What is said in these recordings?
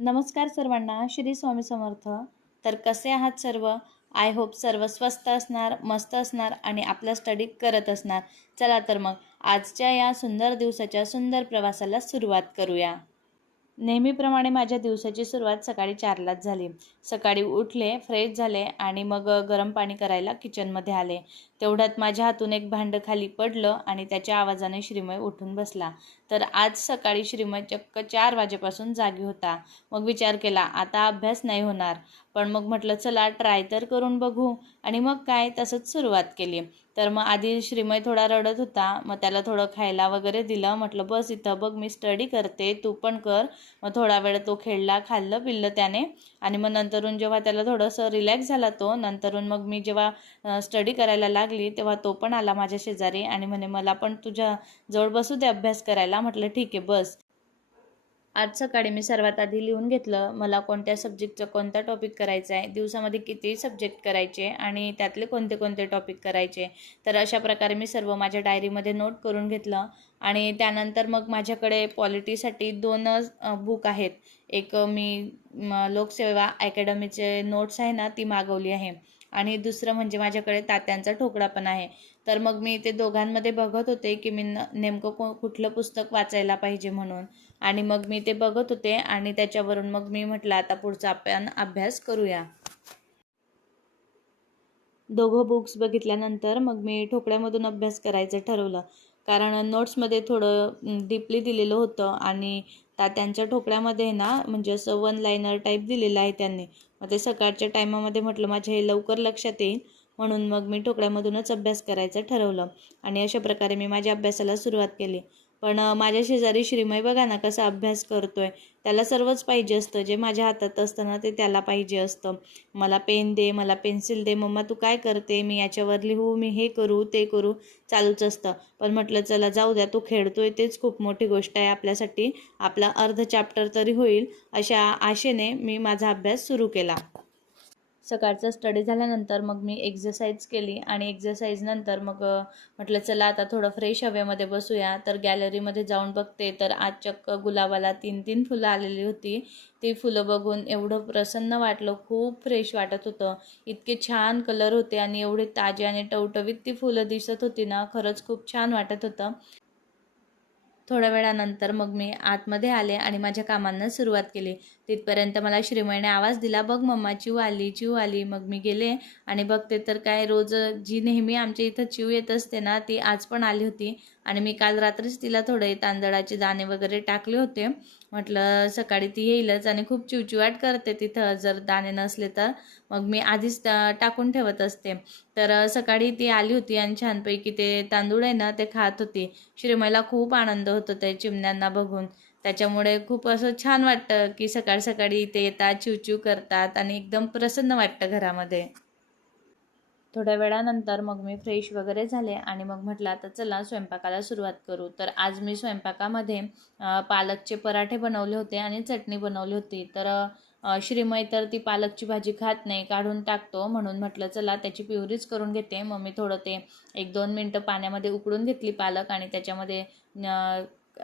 नमस्कार सर्वांना, श्री स्वामी समर्थ. तर कसे आहात सर्व? आय होप सर्व स्वस्त असणार, मस्त असणार आणि आपला स्टडी करत असणार. चला तर मग आजच्या या सुंदर दिवसाच्या सुंदर प्रवासाला सुरुवात करूया. नेहमीप्रमाणे माझ्या दिवसाची सुरुवात सकाळी 4लाच झाली. सकाळी उठले, फ्रेश झाले आणि मग गरम पाणी करायला किचनमध्ये आले. तेवढ्यात माझ्या हातून एक भांडं खाली पडलं आणि त्याच्या आवाजाने श्रीमय उठून बसला. तर आज सकाळी श्रीमय चक्क 4 वाजेपासून जागी होता. मग विचार केला आता अभ्यास नाही होणार, पण मग म्हटलं चला ट्राय तर करून बघू आणि मग काय तसंच सुरुवात केली. तर मग आधी श्रीमय थोडा रडत होता, मग त्याला थोडं खायला वगैरे दिलं. म्हटलं बस इथं बघ मी स्टडी करते, तू पण कर. मग थोडा वेळ तो खेळला, खाल्लं पिल्लं त्याने आणि मग नंतरून जेव्हा त्याला थोडंसं रिलॅक्स झाला तो नंतरून मग मी जेव्हा स्टडी करायला लागली तेव्हा तो पण आला माझ्या शेजारी आणि म्हणे मला पण तुझ्या जवळ बसू दे अभ्यास करायला. म्हटलं ठीक आहे बस. आज सकाळी मी सर्वात आधी लिहून घेतलं मला कोणत्या सब्जेक्टचं कोणता टॉपिक करायचा आहे, दिवसामध्ये किती सब्जेक्ट करायचे आणि त्यातले कोणते कोणते टॉपिक करायचे. तर अशा प्रकारे मी सर्व माझ्या डायरीमध्ये नोट करून घेतलं आणि त्यानंतर मग माझ्याकडे पॉलिटीसाठी 2 बुक आहेत. एक मी लोकसेवा अकॅडमीचे नोट्स आहे ना ती मागवली आहे आणि दुसरं म्हणजे माझ्याकडे तात्यांचा ठोकळा पण आहे. तर मग मी ते दोघांमध्ये बघत होते की मी नेमकं कुठलं पुस्तक वाचायला पाहिजे म्हणून आणि मग मी ते बघत होते आणि त्याच्यावरून मग मी म्हटलं आता पुढचा आपण अभ्यास करूया. दोघं बुक्स बघितल्यानंतर मग मी ठोकळ्यामधून अभ्यास करायचं ठरवलं. कारण नोट्समध्ये थोडं डीपली दिलेलं होतं आणि तात्यांच्या ठोकळ्यामध्ये ना म्हणजे असं 1 लाइनर टाईप दिलेलं आहे त्यांनी. मग ते सकाळच्या टायमामध्ये म्हटलं माझ्या हे लवकर लक्षात येईल म्हणून मग मी ठोकळ्यामधूनच अभ्यास करायचं ठरवलं आणि अशा प्रकारे मी माझ्या अभ्यासाला सुरुवात केली. पण माझ्या शेजारी श्रीमय बघा ना कसा अभ्यास करतोय. त्याला सर्वच पाहिजे असतं, जे माझ्या हातात असतं ना ते त्याला पाहिजे असतं. मला पेन दे, मला पेन्सिल दे, मम्मा तू काय करते, मी याच्यावर लिहू, मी हे करू ते करू चालूच असतं. पण म्हटलं चला जाऊ द्या, तो खेळतोय तेच खूप मोठी गोष्ट आहे आपल्यासाठी. आपला अर्ध चॅप्टर तरी होईल अशा आशेने मी माझा अभ्यास सुरू केला. सकाळचा स्टडी झाल्यानंतर मग मी एक्झरसाइज केली आणि एक्झरसाइज नंतर मग म्हटलं चला आता थोडं फ्रेश हवेमध्ये बसूया. तर गॅलरीमध्ये जाऊन बघते तर आज चक्क गुलाबाला 3-3 फुलं आलेली होती. ती फुलं बघून एवढं प्रसन्न वाटलं, खूप फ्रेश वाटत होतं. इतके छान कलर होते आणि एवढे ताजे आणि टवटवीत ती फुलं दिसत होती ना, खरंच खूप छान वाटत होतं. थोड्या वेळानंतर मग मी आतमध्ये आले आणि माझ्या कामांना सुरुवात केली. तिथपर्यंत मला श्रीमयने आवाज दिला, बघ मम्मा चिऊ आली चिऊ आली. मग मी गेले आणि बघते तर काय रोज जी नेहमी आमच्या इथं चिऊ येत असते ना ती आज पण आली होती आणि मी काल रात्रीच तिला थोडे तांदळाचे दाणे वगैरे टाकले होते. म्हटलं सकाळी ती येईलच आणि खूप चिवचिवाट करते तिथं जर दाणे नसले तर. मग मी आधीच टाकून ठेवत असते. तर सकाळी ती आली होती आणि छानपैकी ते तांदूळ आहे ना ते खात होती. श्रीमयला खूप आनंद होतो त्या चिमण्यांना बघून. त्याच्यामुळे खूप असं छान वाटतं की सकाळ सकाळी ते येतात, चिवचिव करतात आणि एकदम प्रसन्न वाटतं घरामध्ये. थोड्या वेळानंतर मग मी फ्रेश वगैरे झाले आणि मग म्हटलं आता चला स्वयंपाकाला सुरुवात करू. तर आज मी स्वयंपाकामध्ये पालकचे पराठे बनवले होते आणि चटणी बनवली होती. तर श्रीमय तर ती पालकची भाजी खात नाही, काढून टाकतो. म्हणून म्हटलं चला त्याची प्युरीच करून घेते. मग मी थोडं ते 1-2 मिनटं पाण्यामध्ये उकळून घेतली पालक आणि त्याच्यामध्ये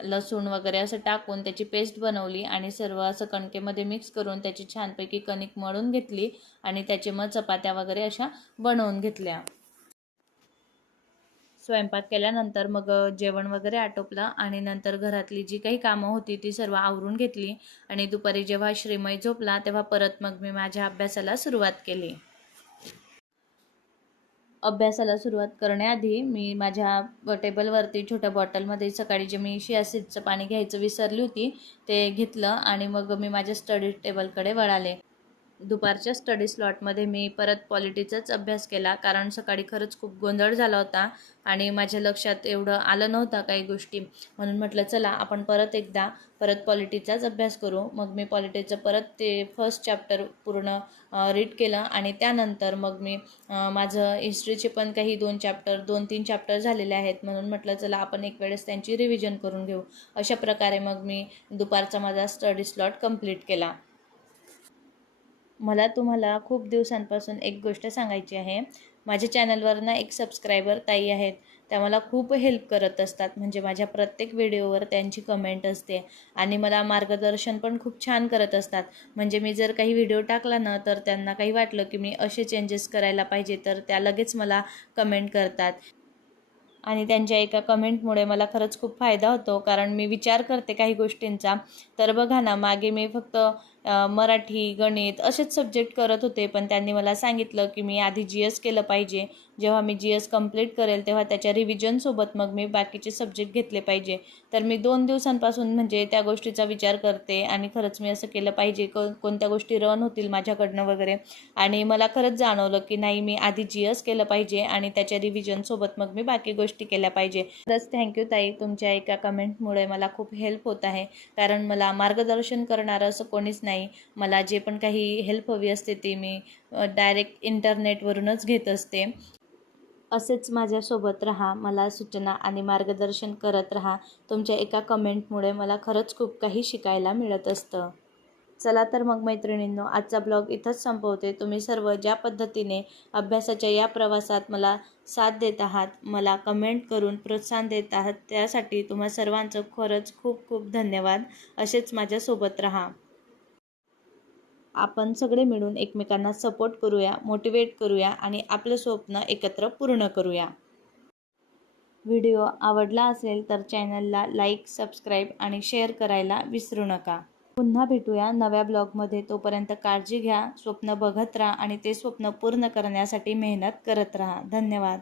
लसूण वगैरे असं टाकून त्याची पेस्ट बनवली आणि सर्व असं कणकेमध्ये मिक्स करून त्याची छानपैकी कणिक मळून घेतली आणि त्याचे मग चपात्या वगैरे अशा बनवून घेतल्या. स्वयंपाक केल्यानंतर मग जेवण वगैरे आटोपलं आणि नंतर घरातली जी काही कामं होती ती सर्व आवरून घेतली आणि दुपारी जेव्हा श्रीमय झोपला तेव्हा परत मग मी माझ्या अभ्यासाला सुरुवात केली. अभ्यासाला सुरुवात करण्याआधी मी माझ्या टेबलवरती छोट्या बॉटलमध्ये सकाळी जे मी चिया सीड्सचं पाणी घ्यायचं विसरली होती ते घेतलं आणि मग मी माझ्या स्टडी टेबलकडे वळाले. दुपारच्या स्टडी स्लॉटमध्ये मी परत पॉलिटीचाच अभ्यास केला कारण सकाळी खरंच खूप गोंधळ झाला होता आणि माझ्या लक्षात एवढं आलं नव्हतं काही गोष्टी. म्हणून म्हटलं चला आपण परत पॉलिटीचाच अभ्यास करू. मग मी पॉलिटीचं परत ते फर्स्ट चॅप्टर पूर्ण रीड केलं आणि त्यानंतर मग मी माझं हिस्ट्रीचे पण काही 2-3 चॅप्टर झालेले आहेत. म्हणून म्हटलं चला आपण एक वेळेस त्यांची रिव्हिजन करून घेऊ. अशा प्रकारे मग मी दुपारचा माझा स्टडी स्लॉट कंप्लीट केला. मला तुम्हाला खूप दिवसांपासून एक गोष्ट सांगायची आहे. माझ्या चॅनलवर ना एक सबस्क्रायबर ताई आहेत. त्या मला खूप हेल्प करत असतात. म्हणजे माझ्या प्रत्येक व्हिडिओवर त्यांची कमेंट असते आणि मला मार्गदर्शन पण खूप छान करत असतात. म्हणजे मी जर काही व्हिडिओ टाकला ना, तर त्यांना काही वाटलं की मी असे चेंजेस करायला पाहिजे, तर त्या लगेच मला कमेंट करतात. आणि त्यांच्या एका कमेंटमुळे मला खरंच खूप फायदा होतो, कारण मी विचार करते काही गोष्टींचा. तर बघा ना, मागे मी फक्त मराठी, गणित असेच सब्जेक्ट करत होते, पण त्यांनी मला सांगितलं की मी आधी GS केलं पाहिजे. जेव्हा मी GS कंप्लीट करेल तेव्हा त्याच्या रिव्हिजनसोबत मग मी बाकीचे सब्जेक्ट घेतले पाहिजे. तर मी 2 दिवसांपासून म्हणजे त्या गोष्टीचा विचार करते आणि खरंच मी असं केलं पाहिजे. कोणत्या गोष्टी रन होतील माझ्याकडनं वगैरे. आणि मला खरंच जाणवलं की नाही, मी आधी GS केलं पाहिजे आणि त्याच्या रिव्हिजनसोबत मग मी बाकी गोष्टी केल्या पाहिजे. खरंच थँक्यू ताई, तुमच्या एका कमेंटमुळे मला खूप हेल्प होत आहे. कारण मला मार्गदर्शन करणारं असं कोणीच नाही. मला जे पण काही हेल्प हवी असते ती मी डायरेक्ट इंटरनेटवरूनच घेत असते. असेच माझ्यासोबत राहा, मला सूचना आणि मार्गदर्शन करत राहा. तुमच्या एका कमेंटमुळे मला खरंच खूप काही शिकायला मिळत असतं. चला तर मग मैत्रिणींनो, आजचा ब्लॉग इथंच संपवते. तुम्ही सर्व ज्या पद्धतीने अभ्यासाच्या या प्रवासात मला साथ देत आहात, मला कमेंट करून प्रोत्साहन देत आहात, त्यासाठी तुम्हा सर्वांचं खरंच खूप खूप धन्यवाद. असेच माझ्यासोबत राहा. आपण सगळे मिळून एकमेकांना सपोर्ट करूया, मोटिवेट करूया आणि आपलं स्वप्न एकत्र पूर्ण करूया. व्हिडिओ आवडला असेल तर चॅनलला लाईक, सबस्क्राईब आणि शेअर करायला विसरू नका. पुन्हा भेटूया नव्या ब्लॉगमध्ये. तोपर्यंत काळजी घ्या, स्वप्न बघत राहा आणि ते स्वप्न पूर्ण करण्यासाठी मेहनत करत राहा. धन्यवाद.